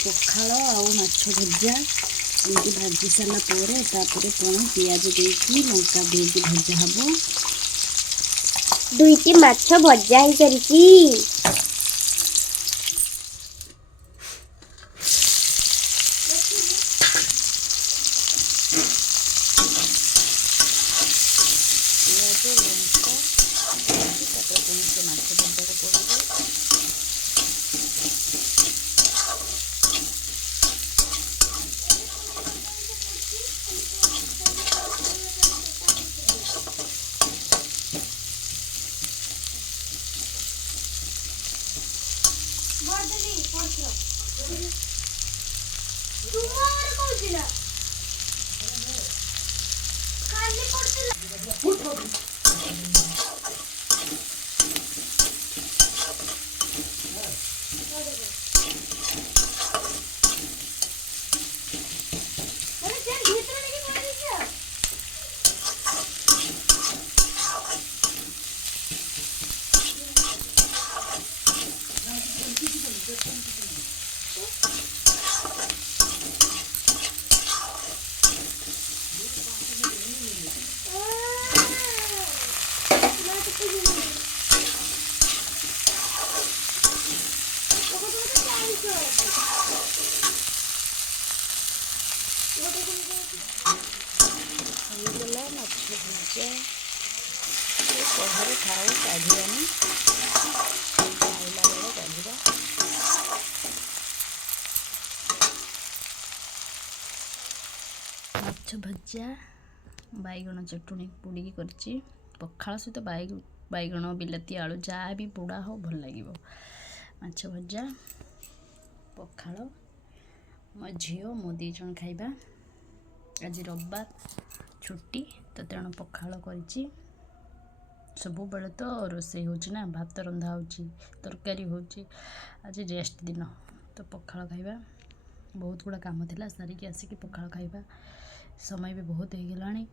पखाल आउ माछ भजा एमती भाजी सारा तापर पुणी पियाज देकी लंका देकी भजा हम। दुईटी माछ भजा हो सारी ହେଇଗଲା ମାଛ ଭଜା କଢ଼ରେ ଖାଉ କାଢ଼ିବାନି ଖାଇଲା ବେଳେ କାଢ଼ିବା। ମାଛ ଭଜା ବାଇଗଣ ଚଟୁଣି ପୋଡ଼ିକି କରିଛି ପଖାଳ ସହିତ ବାଇଗଣ ବିଲାତି ଆଳୁ ଯାହା ବି ପୋଡ଼ା ହଉ ଭଲ ଲାଗିବ। ମାଛ ଭଜା ପଖାଳ ମୋ ଝିଅ ମୋ 2 ଜଣ ଖାଇବା। ଆଜି ରବିବାର ଛୁଟି ତ ତେଣୁ ପଖାଳ କରିଛି। ସବୁବେଳେ ତ ରୋଷେଇ ହେଉଛି ନା ଭାତ ରନ୍ଧା ହେଉଛି ତରକାରୀ ହେଉଛି ଆଜି ରେଷ୍ଟ ଦିନ ତ ପଖାଳ ଖାଇବା। ବହୁତ ଗୁଡ଼ା କାମ ଥିଲା ସାରିକି ଆସିକି ପଖାଳ ଖାଇବା। ସମୟ ବି ବହୁତ ହେଇଗଲାଣି।